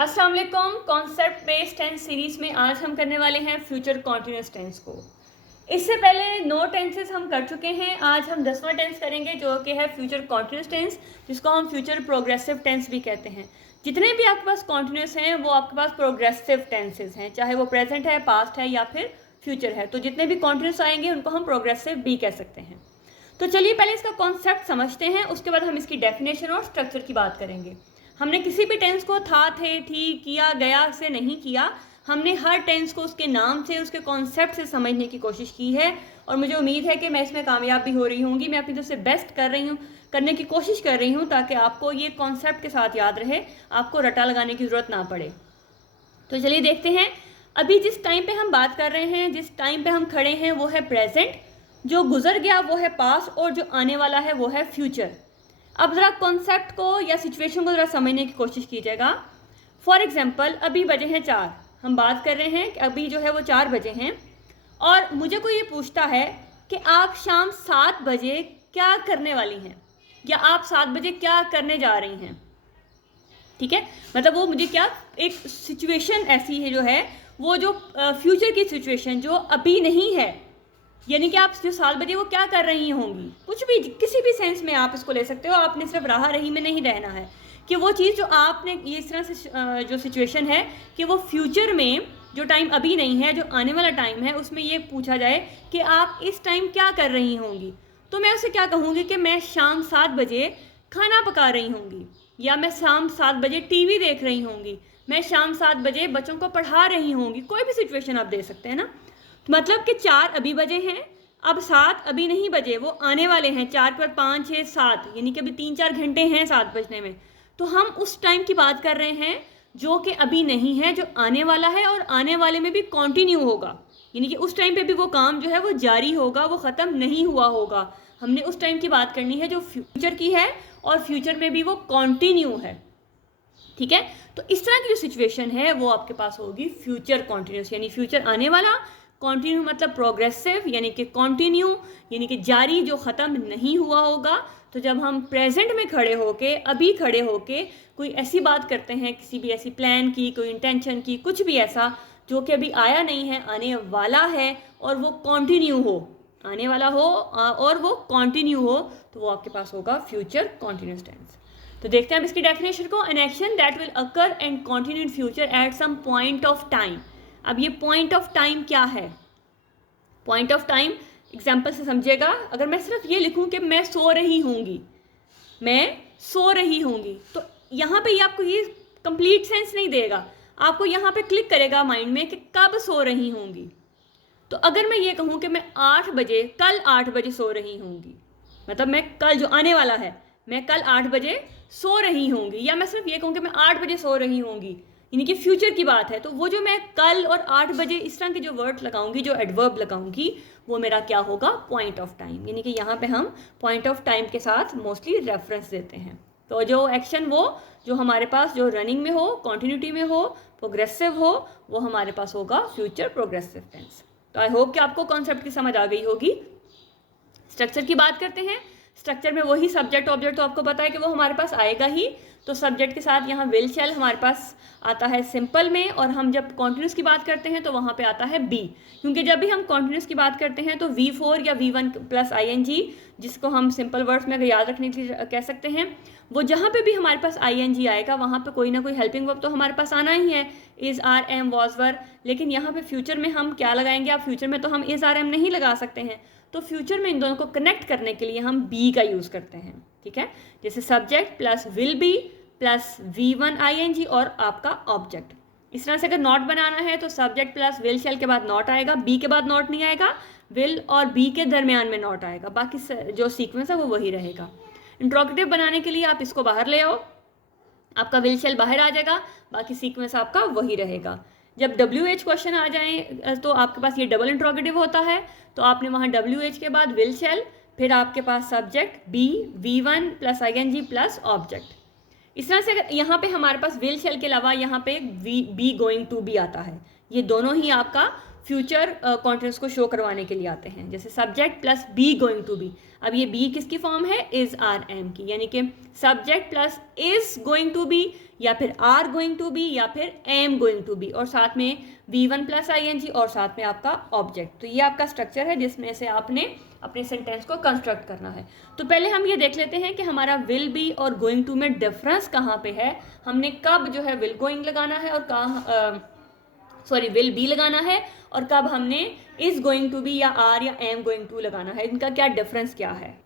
अस्सलाम वालेकुम। Concept based tense series में आज हम करने वाले हैं फ्यूचर कॉन्टिन्यूस टेंस को। इससे पहले 9 टेंसेस हम कर चुके हैं। आज हम 10वां टेंस करेंगे जो कि है फ्यूचर कॉन्टिन्यूस टेंस, जिसको हम फ्यूचर प्रोग्रेसिव टेंस भी कहते हैं। जितने भी आपके पास कॉन्टिन्यूस हैं वो आपके पास प्रोग्रेसिव टेंसेस हैं, चाहे वो प्रेजेंट है, पास्ट है या फिर फ्यूचर है। तो जितने भी कॉन्टिन्यूस आएंगे उनको हम प्रोग्रेसिव भी कह सकते हैं। तो चलिए पहले इसका कॉन्सेप्ट समझते हैं, उसके बाद हम इसकी डेफिनेशन और स्ट्रक्चर की बात करेंगे। हमने किसी भी टेंस को था, थे, थी, किया, गया से नहीं किया। हमने हर टेंस को उसके नाम से, उसके कॉन्सेप्ट से समझने की कोशिश की है और मुझे उम्मीद है कि मैं इसमें कामयाब भी हो रही होंगी। मैं अपनी तरफ से बेस्ट कर रही हूँ, करने की कोशिश कर रही हूँ ताकि आपको ये कॉन्सेप्ट के साथ याद रहे, आपको रटा लगाने की ज़रूरत ना पड़े। तो चलिए देखते हैं। अभी जिस टाइम पे हम बात कर रहे हैं, जिस टाइम पे हम खड़े हैं वो है प्रेजेंट, जो गुजर गया वो है पास्ट और जो आने वाला है वो है फ्यूचर। अब ज़रा कॉन्सेप्ट को या सिचुएशन को ज़रा समझने की कोशिश कीजिएगा। फॉर एग्जांपल अभी बजे हैं 4, हम बात कर रहे हैं कि अभी जो है वो 4 बजे हैं और मुझे कोई ये पूछता है कि आप शाम 7 बजे क्या करने वाली हैं या आप 7 बजे क्या करने जा रही हैं। ठीक है, मतलब वो मुझे क्या, एक सिचुएशन ऐसी है जो है वो जो फ्यूचर की सिचुएशन जो अभी नहीं है, यानी कि आप जो 7 बजे वो क्या कर रही होंगी, कुछ भी किसी भी सेंस में आप इसको ले सकते हो। आपने सिर्फ राह रही में नहीं रहना है कि वो चीज़ जो आपने ये इस तरह से जो सिचुएशन है कि वो फ्यूचर में जो टाइम अभी नहीं है, जो आने वाला टाइम है, उसमें ये पूछा जाए कि आप इस टाइम क्या कर रही होंगी। तो मैं उसे क्या कहूँगी कि मैं शाम 7 बजे खाना पका रही होंगी, या मैं शाम 7 बजे टीवी देख रही होंगी, मैं शाम 7 बजे बच्चों को पढ़ा रही होंगी। कोई भी सिचुएशन आप दे सकते हैं ना। मतलब कि 4 अभी बजे हैं, अब 7 अभी नहीं बजे, वो आने वाले हैं। 4 पर 5, 6, 7, यानी कि अभी 3-4 घंटे हैं 7 बजने में। तो हम उस टाइम की बात कर रहे हैं जो कि अभी नहीं है, जो आने वाला है और आने वाले में भी कंटिन्यू होगा, यानी कि उस टाइम पे भी वो काम जो है वो जारी होगा, वो ख़त्म नहीं हुआ होगा। हमने उस टाइम की बात करनी है जो फ्यूचर की है और फ्यूचर में भी वो कंटिन्यू है। ठीक है, तो इस तरह की जो सिचुएशन है वो आपके पास होगी फ्यूचर कॉन्टिन्यूस, यानी फ्यूचर आने वाला, कॉन्टिन्यू मतलब प्रोग्रेसिव यानी कि कॉन्टिन्यू यानी कि जारी, जो ख़त्म नहीं हुआ होगा। तो जब हम प्रेजेंट में खड़े होके, अभी खड़े होके कोई ऐसी बात करते हैं, किसी भी ऐसी प्लान की, कोई इंटेंशन की, कुछ भी ऐसा जो कि अभी आया नहीं है, आने वाला है और वो कॉन्टिन्यू हो, आने वाला हो और वो कॉन्टिन्यू हो, तो वो आपके पास होगा फ्यूचर कॉन्टिन्यूस टेंस। तो देखते हैं अब इसकी डेफिनेशन को। An action that will occur and continue in future at some point of time. अब ये पॉइंट ऑफ टाइम क्या है? पॉइंट ऑफ टाइम एग्जाम्पल से समझिएगा। अगर मैं सिर्फ ये लिखूं कि मैं सो रही होंगी, मैं सो रही होंगी, तो यहाँ पे ये आपको ये कंप्लीट सेंस नहीं देगा। आपको यहाँ पे क्लिक करेगा माइंड में कि कब सो रही होंगी। तो अगर मैं ये कहूँ कि मैं 8 बजे, कल 8 बजे सो रही होंगी, मतलब मैं कल जो आने वाला है, मैं कल 8 बजे सो रही होंगी, या मैं सिर्फ ये कहूँ कि मैं 8 बजे सो रही होंगी, यानी कि फ्यूचर की बात है। तो वो जो मैं कल और 8 बजे इस तरह के जो वर्ड लगाऊंगी, जो एडवर्ब लगाऊंगी, वो मेरा क्या होगा? Point of time. यानी कि यहाँ पे हम पॉइंट ऑफ टाइम के साथ मोस्टली रेफरेंस देते हैं। तो जो एक्शन वो जो हमारे पास जो रनिंग में हो, कॉन्टिन्यूटी में हो, प्रोग्रेसिव हो, वो हमारे पास होगा फ्यूचर प्रोग्रेसिव टेंस। तो आई होप कि आपको कॉन्सेप्ट की समझ आ गई होगी। स्ट्रक्चर की बात करते हैं। स्ट्रक्चर में वही सब्जेक्ट ऑब्जेक्ट तो आपको पता है कि वो हमारे पास आएगा ही। तो सब्जेक्ट के साथ यहाँ विल शैल हमारे पास आता है सिंपल में, और हम जब कॉन्टिन्यूस की बात करते हैं तो वहाँ पे आता है बी, क्योंकि जब भी हम कॉन्टिन्यूस की बात करते हैं तो V4 या V1 प्लस ING, जिसको हम सिंपल वर्ड्स में अगर याद रखने के लिए कह सकते हैं, वो जहाँ पे भी हमारे पास ING आएगा वहाँ पे कोई ना कोई हेल्पिंग वर्ब तो हमारे पास आना ही है, इज़, आर, एम, वॉज, वर। लेकिन यहाँ पे फ्यूचर में हम क्या लगाएंगे? आप फ्यूचर में तो हम इज़, आर, एम नहीं लगा सकते हैं। तो फ्यूचर में इन दोनों को कनेक्ट करने के लिए हम बी का यूज़ करते हैं। ठीक है, जैसे subject plus will be plus V1 ING और आपका ऑब्जेक्ट। इस तरह से अगर नॉट बनाना है तो सब्जेक्ट प्लस विल शैल के बाद नॉट आएगा, बी के बाद नॉट नहीं आएगा, विल और बी के दरमियान में नॉट आएगा, बाकी जो सीक्वेंस है वो वही रहेगा। इंट्रोगेटिव बनाने के लिए आप इसको बाहर ले आओ, आपका विल शैल बाहर आ जाएगा, बाकी सीक्वेंस आपका वही रहेगा। जब WH क्वेश्चन आ जाए तो आपके पास ये डबल इंट्रोगेटिव होता है, तो आपने वहाँ WH के बाद विल शैल, फिर आपके पास subject be, V1 plus ING plus object. इस तरह से अगर यहाँ पे हमारे पास विल शैल के अलावा यहाँ पे बी गोइंग टू भी आता है, ये दोनों ही आपका फ्यूचर कॉन्टिन्यूस को शो करवाने के लिए आते हैं। जैसे subject plus be going to be, अब ये बी किसकी फॉर्म है, इज आर एम की, यानी कि subject plus is going to be या फिर आर गोइंग टू बी या फिर एम गोइंग टू बी, और साथ में V1 प्लस ING और साथ में आपका ऑब्जेक्ट। तो ये आपका स्ट्रक्चर है जिसमें से आपने अपने सेंटेंस को कंस्ट्रक्ट करना है। तो पहले हम ये देख लेते हैं कि हमारा विल बी और गोइंग टू में डिफरेंस कहाँ पे है, हमने कब जो है विल गोइंग लगाना है और विल बी लगाना है, और कब हमने इज गोइंग टू बी या आर या एम गोइंग टू लगाना है, इनका क्या डिफरेंस क्या है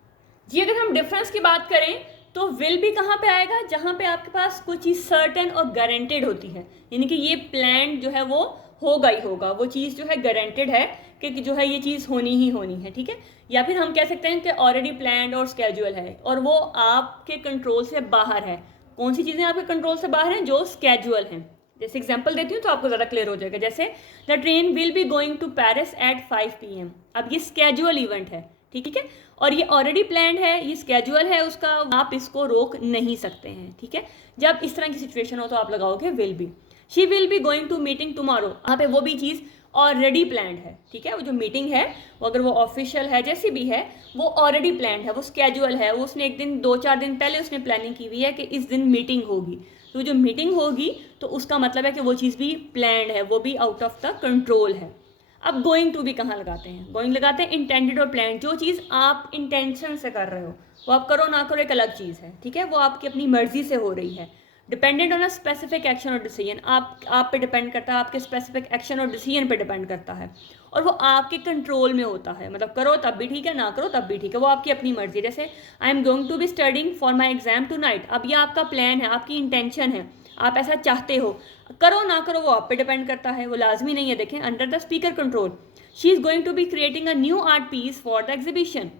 जी। अगर हम डिफरेंस की बात करें तो विल भी कहाँ पे आएगा, जहाँ पे आपके पास कोई चीज़ सर्टेन और गारंटेड होती है, यानी कि ये प्लान जो है वो होगा ही होगा, वो चीज़ जो है गारंटेड है कि जो है ये चीज़ होनी ही होनी है, ठीक है। या फिर हम कह सकते हैं कि ऑलरेडी प्लान्ड और स्केड्यूल है और वो आपके कंट्रोल से बाहर है। कौन सी चीज़ें आपके कंट्रोल से बाहर हैं, जो स्केड्यूल हैं। जैसे एग्जांपल देती हूँ तो आपको ज़्यादा क्लियर हो जाएगा। जैसे the train will be going to Paris at 5 PM, अब ये स्केड्यूल इवेंट है, ठीक है, और ये ऑलरेडी प्लान्ड है, ये स्केड्यूल है उसका, आप इसको रोक नहीं सकते हैं, ठीक है। जब इस तरह की सिचुएशन हो तो आप लगाओगे will be. She will be going to meeting tomorrow, यहाँ पे वो भी चीज़ ऑलरेडी प्लान्ड है, ठीक है। वो जो मीटिंग है वो अगर वो ऑफिशियल है जैसी भी है वो ऑलरेडी प्लान्ड है, वो स्केड्यूल है, वो उसने 1-2-4 दिन पहले उसने प्लानिंग की हुई है कि इस दिन मीटिंग होगी। तो जो मीटिंग होगी तो उसका मतलब है कि वो चीज़ भी प्लान्ड है, वो भी आउट ऑफ द कंट्रोल है। अब गोइंग टू भी कहाँ लगाते हैं, गोइंग लगाते हैं इंटेंडेड और प्लान्ड। जो चीज़ आप इंटेंशन से कर रहे हो वो आप करो ना करो एक अलग चीज़ है, ठीक है, वो आपकी अपनी मर्जी से हो रही है। Dependent on a specific action और डिसीजन, आप पे डिपेंड करता है, आपके स्पेसिफिक एक्शन और डिसीजन पे डिपेंड करता है, और वो आपके कंट्रोल में होता है। मतलब करो तब भी ठीक है, ना करो तब भी ठीक है, वो आपकी अपनी मर्जी है। जैसे I am going to be studying for my exam tonight, अब ये आपका प्लान है, आपकी इंटेंशन है, आप ऐसा चाहते हो, करो ना करो वो आप पे डिपेंड करता है, वो लाजमी नहीं है। देखें under the speaker control, she is going to be creating a new art piece for the exhibition,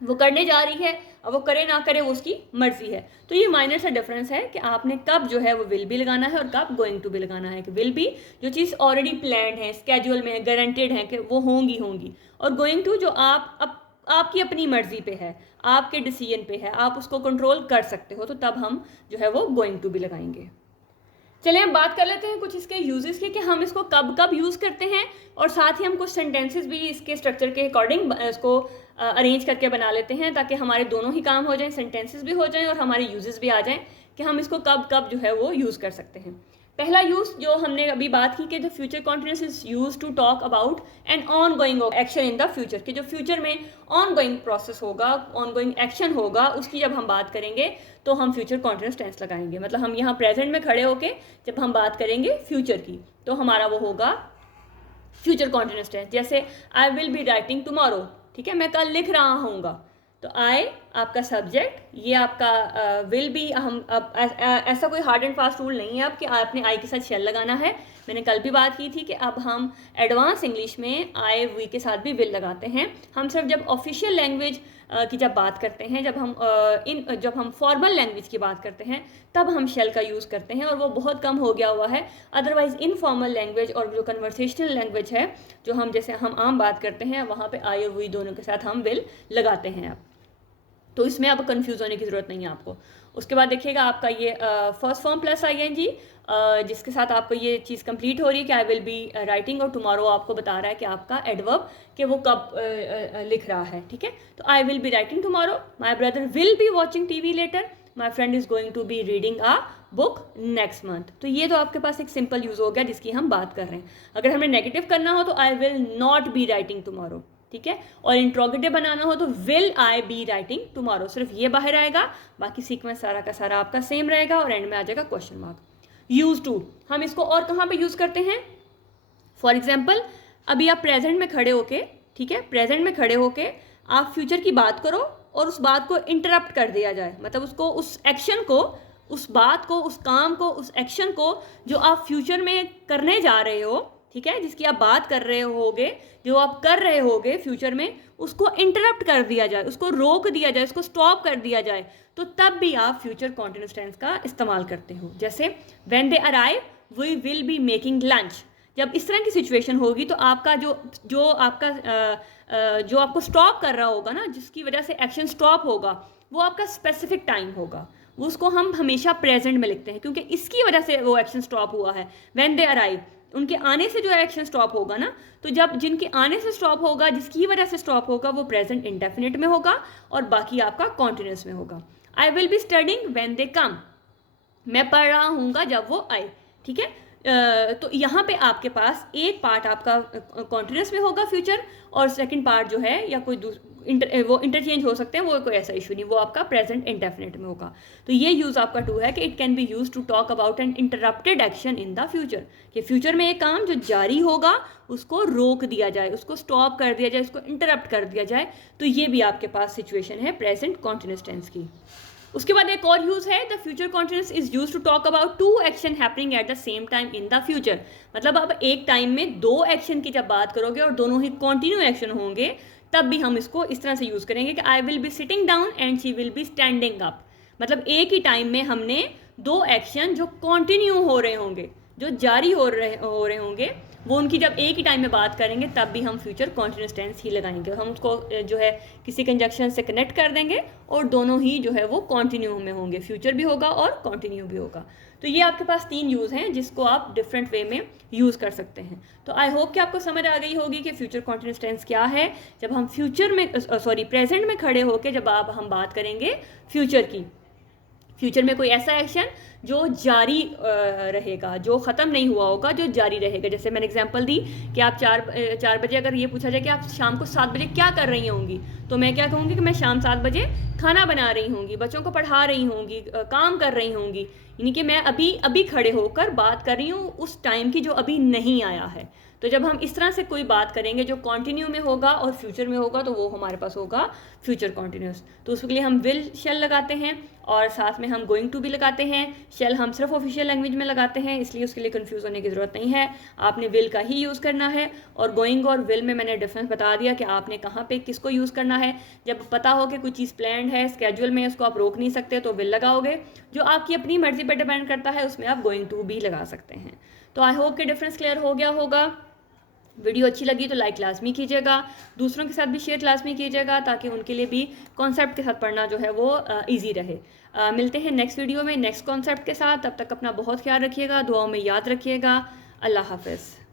वो करने जा रही है, अब वो करे ना करे वो उसकी मर्जी है। तो ये माइनर सा डिफरेंस है कि आपने कब जो है वो विल बी लगाना है और कब गोइंग टू बी लगाना है। कि विल बी जो चीज़ ऑलरेडी प्लान्ड है, स्केड्यूल में है, गारंटेड है कि वो होंगी, और गोइंग टू जो आपकी अपनी मर्जी पे है, आपके डिसीजन पे है, आप उसको कंट्रोल कर सकते हो, तो तब हम जो है वो गोइंग टू बी लगाएंगे। चलिए हम बात कर लेते हैं कुछ इसके यूजेस की कि हम इसको कब कब यूज़ करते हैं, और साथ ही हम कुछ सेंटेंसेस भी इसके स्ट्रक्चर के अकॉर्डिंग इसको अरेंज करके बना लेते हैं, ताकि हमारे दोनों ही काम हो जाएं, सेंटेंसेस भी हो जाएं और हमारे यूजेस भी आ जाएं कि हम इसको कब कब जो है वो यूज़ कर सकते हैं। पहला यूज़ जो हमने अभी बात की कि the future continuous is use to talk about an ongoing action in the future, कि जो फ्यूचर में ऑन गोइंग प्रोसेस होगा, ऑन गोइंग एक्शन होगा, उसकी जब हम बात करेंगे तो हम फ्यूचर कॉन्टिन्यूस टेंस लगाएंगे। मतलब हम यहाँ प्रेजेंट में खड़े होके जब हम बात करेंगे फ्यूचर की तो हमारा वो होगा फ्यूचर कॉन्टिन्यूस टेंस। जैसे I will be writing tomorrow, ठीक है, मैं कल लिख रहा हूँगा, तो आई आपका सब्जेक्ट, ये आपका विल बी। हम अब ऐसा कोई हार्ड एंड फास्ट रूल नहीं है अब कि आपने आई के साथ शेल लगाना है। मैंने कल भी बात की थी कि अब हम एडवांस इंग्लिश में आई वी के साथ भी विल लगाते हैं। हम सिर्फ जब ऑफिशियल लैंग्वेज की जब बात करते हैं, जब हम फॉर्मल लैंग्वेज की बात करते हैं तब हम शेल का यूज़ करते हैं, और वो बहुत कम हो गया हुआ है। अदरवाइज इनफॉर्मल लैंग्वेज और जो कन्वर्सेशनल लैंग्वेज है, जो हम जैसे हम आम बात करते हैं, वहाँ पे आई और वी दोनों के साथ हम विल लगाते हैं अब। तो इसमें अब कंफ्यूज होने की ज़रूरत नहीं है आपको। उसके बाद देखिएगा आपका ये फर्स्ट फॉर्म प्लस ING, जिसके साथ आपको ये चीज़ कंप्लीट हो रही है कि आई विल बी राइटिंग, और टुमारो आपको बता रहा है कि आपका एडवर्ब कि वो कब लिख रहा है, ठीक है। तो I will be writing tomorrow, my brother will be watching TV later, my friend is going to be reading a book next month. तो ये तो आपके पास एक सिंपल यूज़ हो गया जिसकी हम बात कर रहे हैं। अगर हमें नेगेटिव करना हो तो I will not be writing tomorrow, ठीक है, और इंट्रोगेटिव बनाना हो तो will I B writing tomorrow, सिर्फ ये बाहर आएगा, बाकी सीक्वेंस सारा का सारा आपका सेम रहेगा और एंड में आ जाएगा क्वेश्चन मार्क। यूज टू, हम इसको और कहाँ पे यूज़ करते हैं। फॉर एग्जाम्पल अभी आप प्रेजेंट में खड़े होके, ठीक है, प्रेजेंट में खड़े होके आप फ्यूचर की बात करो और उस बात को इंटरप्ट कर दिया जाए, मतलब उसको, उस एक्शन को, उस बात को, उस काम को, उस एक्शन को जो आप फ्यूचर में करने जा रहे हो, ठीक है, जिसकी आप बात कर रहे होगे, जो आप कर रहे होगे फ्यूचर में, उसको इंटरप्ट कर दिया जाए, उसको रोक दिया जाए, उसको स्टॉप कर दिया जाए, तो तब भी आप फ्यूचर कॉन्टिन्यूस टेंस का इस्तेमाल करते हो। जैसे when they arrive we will be making lunch, जब इस तरह की सिचुएशन होगी तो आपका जो आपको स्टॉप कर रहा होगा ना, जिसकी वजह से एक्शन स्टॉप होगा, वो आपका स्पेसिफिक टाइम होगा, वो उसको हम हमेशा प्रेजेंट में लिखते हैं क्योंकि इसकी वजह से वो एक्शन स्टॉप हुआ है। व्हेन दे अराइव, उनके आने से जो एक्शन स्टॉप होगा ना, तो जब जिनके आने से स्टॉप होगा, जिसकी वजह से स्टॉप होगा, वो प्रेजेंट इंडेफिनिट में होगा और बाकी आपका कॉन्टिन्यूस में होगा। I will be studying when they come, मैं पढ़ रहा हूँगा जब वो आए, ठीक है। तो यहाँ पे आपके पास एक पार्ट आपका कॉन्टिन्यूस में होगा फ्यूचर, और सेकंड पार्ट जो है या कोई वो इंटरचेंज हो सकते हैं, वो कोई ऐसा इशू नहीं, वो आपका प्रेजेंट इंडेफिनिट में होगा। तो ये यूज़ आपका 2 है कि it can be use to talk about an interrupted action in the future, कि फ्यूचर में एक काम जो जारी होगा उसको रोक दिया जाए, उसको स्टॉप कर दिया जाए, उसको इंटरप्ट कर दिया जाए। तो ये भी आपके पास सिचुएशन है प्रेजेंट कॉन्टिन्यूस टेंस की। उसके बाद एक और यूज है, the future continuous is use to talk about 2 action happening at the same time in the future. मतलब अब एक टाइम में 2 एक्शन की जब बात करोगे और दोनों ही कॉन्टिन्यू एक्शन होंगे, तब भी हम इसको इस तरह से यूज करेंगे कि आई will be sitting down and she will B standing up. मतलब एक ही टाइम में हमने 2 एक्शन जो कॉन्टिन्यू हो रहे होंगे, जो जारी हो रहे होंगे, वो उनकी जब एक ही टाइम में बात करेंगे, तब भी हम फ्यूचर कॉन्टिन्यूस टेंस ही लगाएंगे। हम उसको जो है किसी कंजक्शन से कनेक्ट कर देंगे और दोनों ही जो है वो कॉन्टिन्यू में होंगे, फ्यूचर भी होगा और कॉन्टिन्यू भी होगा। तो ये आपके पास 3 यूज़ हैं जिसको आप डिफरेंट वे में यूज़ कर सकते हैं। तो आई होप कि आपको समझ आ गई होगी कि फ्यूचर कॉन्टिन्यूस टेंस क्या है। जब हम फ्यूचर में प्रेजेंट में खड़े होकर जब हम बात करेंगे फ्यूचर की, फ्यूचर में कोई ऐसा एक्शन जो जारी रहेगा, जो ख़त्म नहीं हुआ होगा, जो जारी रहेगा। जैसे मैंने एग्जांपल दी कि आप 4 बजे अगर ये पूछा जाए कि आप शाम को 7 बजे क्या कर रही होंगी, तो मैं क्या कहूँगी कि मैं शाम 7 बजे खाना बना रही होंगी, बच्चों को पढ़ा रही होंगी, काम कर रही होंगी। यानी कि मैं अभी खड़े होकर बात कर रही हूँ उस टाइम की जो अभी नहीं आया है। तो जब हम इस तरह से कोई बात करेंगे जो कॉन्टिन्यू में होगा और फ्यूचर में होगा, तो वो हमारे पास होगा फ्यूचर कॉन्टिन्यूस। तो उसके लिए हम विल शेल लगाते हैं और साथ में हम गोइंग टू भी लगाते हैं। शेल हम सिर्फ ऑफिशियल लैंग्वेज में लगाते हैं, इसलिए उसके लिए कंफ्यूज होने की ज़रूरत नहीं है। आपने विल का ही यूज़ करना है। और गोइंग और विल में मैंने डिफरेंस बता दिया कि आपने कहाँ पे किसको यूज़ करना है। जब पता हो कि कोई चीज़ प्लान्ड है, स्केड्यूल में, उसको आप रोक नहीं सकते, तो विल लगाओगे। जो आपकी अपनी मर्जी पर डिपेंड करता है, उसमें आप गोइंग टू भी लगा सकते हैं। तो आई होप कि डिफरेंस क्लियर हो गया होगा। वीडियो अच्छी लगी तो लाइक लाजमी कीजिएगा, दूसरों के साथ भी शेयर लाजमी कीजिएगा, ताकि उनके लिए भी कॉन्सेप्ट के साथ पढ़ना जो है वो ईजी रहे। मिलते हैं नेक्स्ट वीडियो में नेक्स्ट कॉन्सेप्ट के साथ। तब तक अपना बहुत ख्याल रखिएगा, दुआओं में याद रखिएगा। अल्लाह हाफ़िज़।